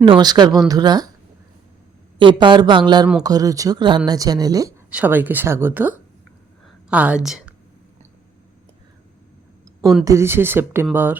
নমস্কার বন্ধুরা। এপার বাংলার মুখরোচক রান্না চ্যানেলে সবাইকে স্বাগত। আজ উনতিরিশে সেপ্টেম্বর,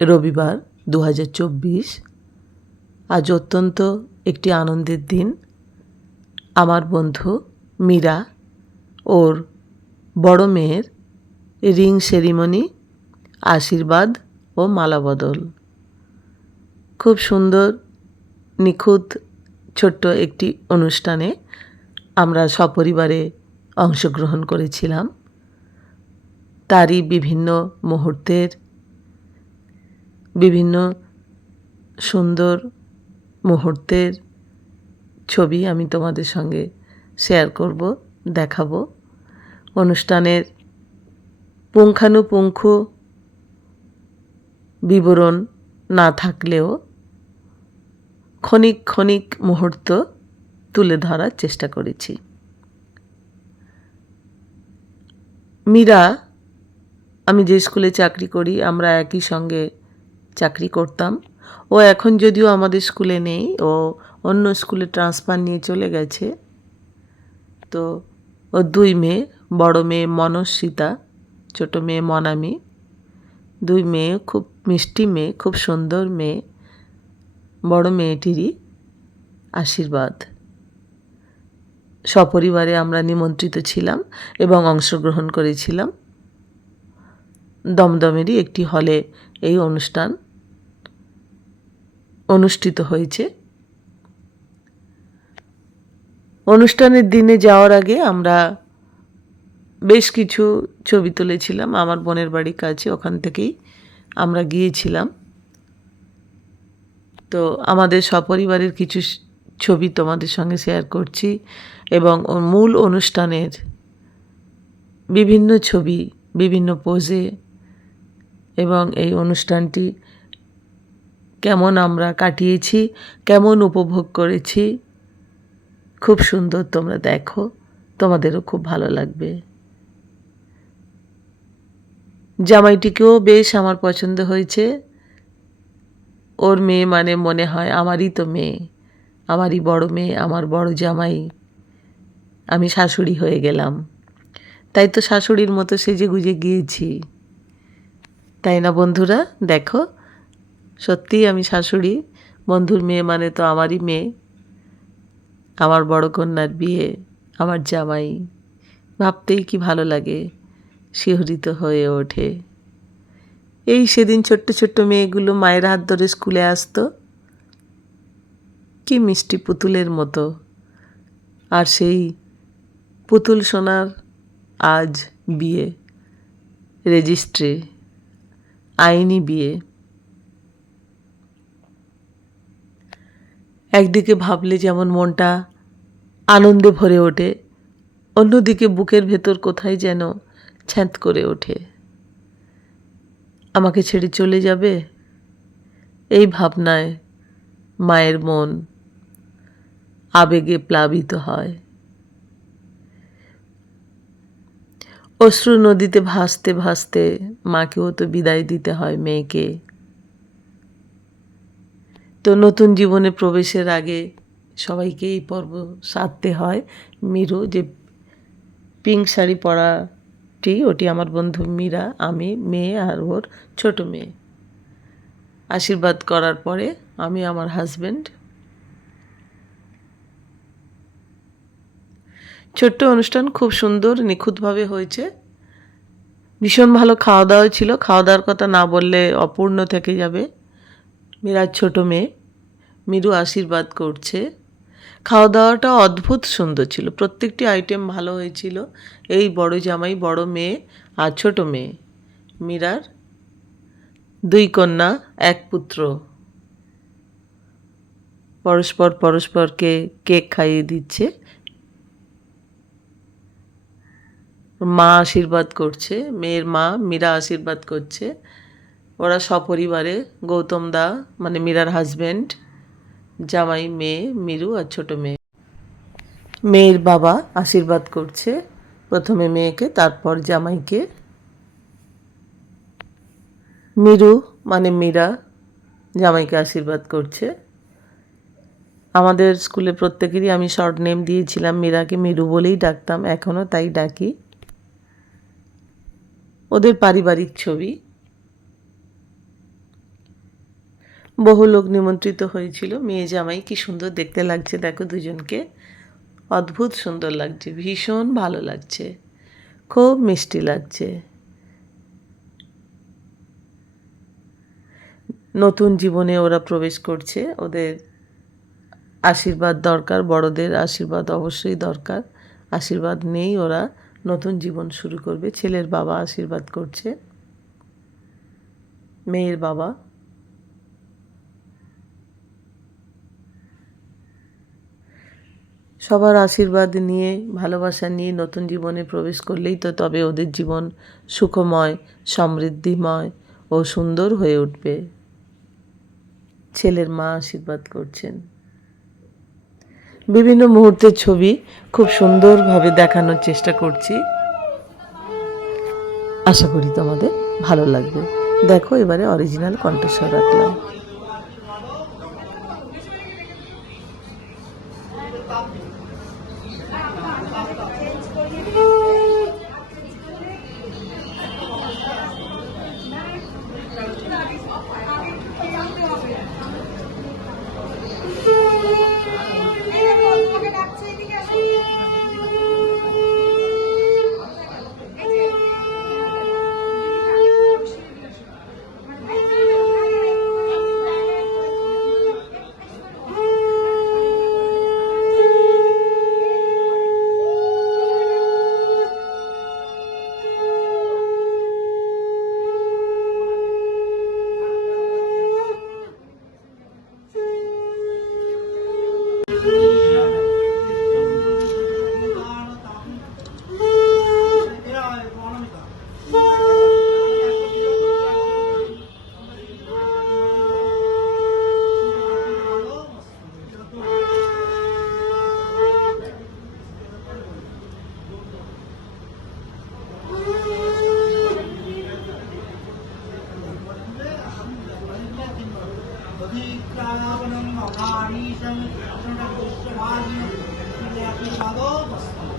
রবিবার দু হাজার চব্বিশ। আজ অত্যন্ত একটি আনন্দের দিন। আমার বন্ধু মীরা, ওর বড় মেয়ের রিং সেরিমনি, আশীর্বাদ ও মালাবদল। খুব সুন্দর, নিখুঁত, ছোট্ট একটি অনুষ্ঠানে আমরা সপরিবারে অংশগ্রহণ করেছিলাম। তারই বিভিন্ন মুহূর্তের, বিভিন্ন সুন্দর মুহূর্তের ছবি আমি তোমাদের সঙ্গে শেয়ার করব, দেখাবো। অনুষ্ঠানের পুঙ্খানুপুঙ্খ বিবরণ না থাকলেও ক্ষণিক ক্ষণিক মুহূর্ত তুলে ধরার চেষ্টা করেছি। মীরা, আমি যে স্কুলে চাকরি করি, আমরা একই সঙ্গে চাকরি করতাম। ও এখন যদিও আমাদের স্কুলে নেই, ও অন্য স্কুলে ট্রান্সফার নিয়ে চলে গেছে। তো ও দুই মেয়ে, বড় মেয়ে মনস্বিতা ছোট মেয়ে মনামি। দুই মেয়ে খুব মিষ্টি মেয়ে, খুব সুন্দর মেয়ে। বড় মেয়েটিরই আশীর্বাদ। সপরিবারে আমরা নিমন্ত্রিত ছিলাম এবং অংশগ্রহণ করেছিলাম। দমদমেরই একটি হলে এই অনুষ্ঠান অনুষ্ঠিত হয়েছে। অনুষ্ঠানের দিনে যাওয়ার আগে আমরা বেশ কিছু ছবি তুলেছিলাম। আমার বোনের বাড়ির কাছে ওখান থেকেই আমরা গিয়েছিলাম। তো আমাদের সপরিবারের কিছু ছবি তোমাদের সঙ্গে শেয়ার করছি এবং মূল অনুষ্ঠানের বিভিন্ন ছবি, বিভিন্ন পোজে এবং এই অনুষ্ঠানটি কেমন আমরা কাটিয়েছি, কেমন উপভোগ করেছি, খুব সুন্দর তোমরা দেখো, তোমাদেরও খুব ভালো লাগবে। জামাইটিকেও বেশ আমার পছন্দ হয়েছে। ওর মেয়ে মানে মনে হয় আমারই তো মেয়ে। আমারই বড় মেয়ে, আমার বড় জামাই। আমি শাশুড়ি হয়ে গেলাম। তাই তো শাশুড়ির মতো সেজে গুজে গিয়েছি। তাই না বন্ধুরা? দেখো, সত্যিই আমি শাশুড়ি, বন্ধুর মেয়ে মানে তো আমারই মেয়ে। আমার বড় কন্যার বিয়ে, আমার জামাই। ভাবতেই কি ভালো লাগে, শিহরিত হয়ে ওঠে। এই সেদিন ছোট্ট ছোট্ট মেয়েগুলো মায়ের হাত ধরে স্কুলে আসতো। কি মিষ্টি পুতুলের মতো। আর সেই পুতুল সোনার আজ বিয়ে, রেজিস্ট্রি, আইনি বিয়ে। একদিকে ভাবলে যেমন মনটা আনন্দে ভরে ওঠে, অন্যদিকে বুকের ভেতর কোথায় যেন ছ্যাঁত করে ওঠে। আমাকে ছেড়ে চলে যাবে? এই ভাবনায় মায়ের মন আবেগে প্লাবিত হয়। অশ্রু নদীতে ভাসতে ভাসতে মাকেও তো বিদায় দিতে হয় মেয়েকে। তো নতুন জীবনে প্রবেশের আগে সবাইকে এই পর্ব সারতে হয়। মিরু যে পিঙ্ক শাড়ি পরাটি ওটি আমার বন্ধু মীরা, আমি, মেয়ে আর ওর ছোট মেয়ে। আশীর্বাদ করার পরে আমি আমার হাজবেন্ড ছোট্ট অনুষ্ঠান খুব সুন্দর, নিখুঁতভাবে হয়েছে। ভীষণ ভালো খাওয়া দাওয়া ছিল। খাওয়া দাওয়ার কথা না বললে অপূর্ণ থেকে যাবে। মীরার ছোট মেয়ে। মিরু আশীর্বাদ করছে। খাওয়া দাওয়াটা অদ্ভুত সুন্দর ছিল। প্রত্যেকটি আইটেম ভালো হয়েছিল। এই বড় জামাই, বড় মেয়ে আর ছোট মেয়ে। মীরার দুই কন্যা, এক পুত্র। পরস্পর পরস্পরকে কেক খাইয়ে দিচ্ছে। মা আশীর্বাদ করছে। মেয়ের মা মীরা আশীর্বাদ করছে। ওরা সপরিবারে গৌতম দা মানে মীরার হাজবেন্ড জামাই মেয়ে, মিরু আর ছোট মেয়ে। মেয়ের বাবা আশীর্বাদ করছে প্রথমে মেয়েকে, তারপর জামাইকে। মিরু মানে মীরা জামাইকে আশীর্বাদ করছে। আমাদের স্কুলে প্রত্যেকেরই আমি শর্ট নেম দিয়েছিলাম, মীরাকে মিরু বলেই ডাকতাম এখনও তাই ডাকি। ওদের পারিবারিক ছবি। বহু লোক নিমন্ত্রিত হয়েছিল। মেয়ে জামাই কি সুন্দর দেখতে লাগছে, দেখো দুজনকে। অদ্ভুত সুন্দর লাগছে, ভীষণ ভালো লাগছে। খুব মিষ্টি লাগছে। নতুন জীবনে ওরা প্রবেশ করছে। ওদের আশীর্বাদ দরকার, বড়দের আশীর্বাদ অবশ্যই দরকার। আশীর্বাদ নেই, ওরা নতুন জীবন শুরু করবে। ছেলের বাবা আশীর্বাদ করছে। মেয়ের বাবা সবার আশীর্বাদ নিয়ে, ভালোবাসা নিয়ে নতুন জীবনে প্রবেশ করলেই তো তবে ওদের জীবন সুখময়, সমৃদ্ধিময় ও সুন্দর হয়ে উঠবে। ছেলের মা আশীর্বাদ করছেন। বিভিন্ন মুহূর্তের ছবি খুব সুন্দরভাবে দেখানোর চেষ্টা করছি। আশা করি তোমাদের ভালো লাগবে। দেখো এবারে অরিজিনাল কণ্ঠস্বর রাখলাম। Thank you. Aku harus belajar. अभारीशं षडदृश्यभागि पादोपस्थम्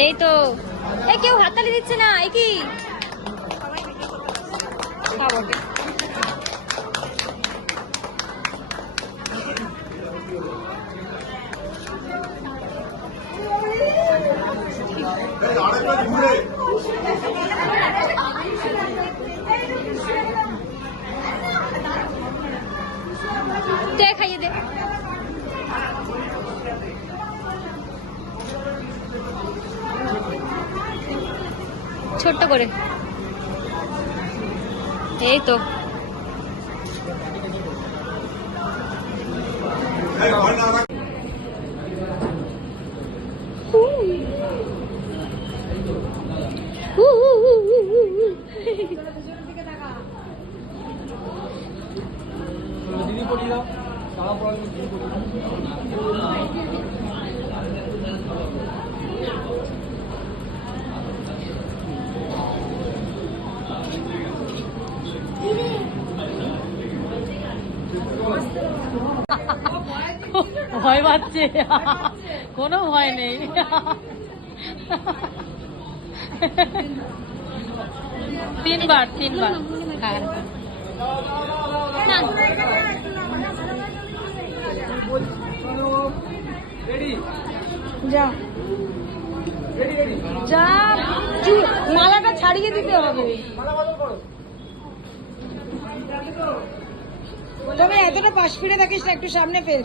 এই তো। এ কেউ হাততালি দিচ্ছে না এ কি? খাইয়ে দে। ছোট্ট করে। এই তো। পাচ্ছে। কোনো ভয় নেই। তিনবার তিনবার। হ্যাঁ। যা যা মালাটা ছাড়িয়ে দিতে হবে। তবে এতটা পাশ ফিরে থাকিস না, একটু সামনে ফের।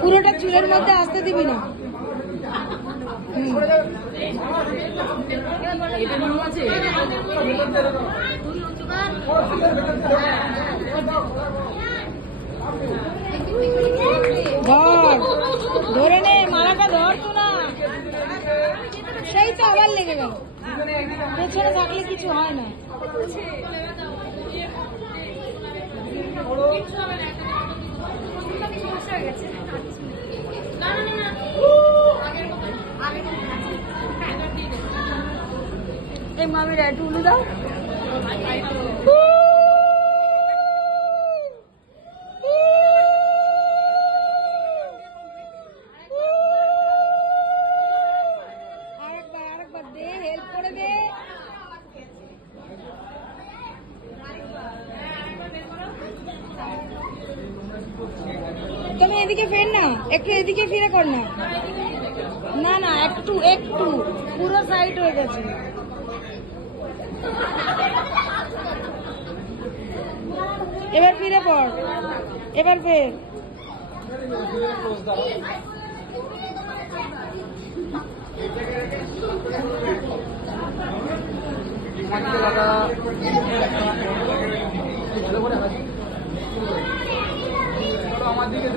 পুরোটা চুলের মধ্যে আসতে দিবি না। ধর নে, মালাটা ধর তো না সেই তো আবার লেগে গেল। পেছনে থাকলে কিছু হয় না। এই মামির অ্যাড দাও। কর না না না, একটু একটু। পুরো সাইড হয়ে গেছে। এবার ফিরে পড় এবার ফের। আমার দিকে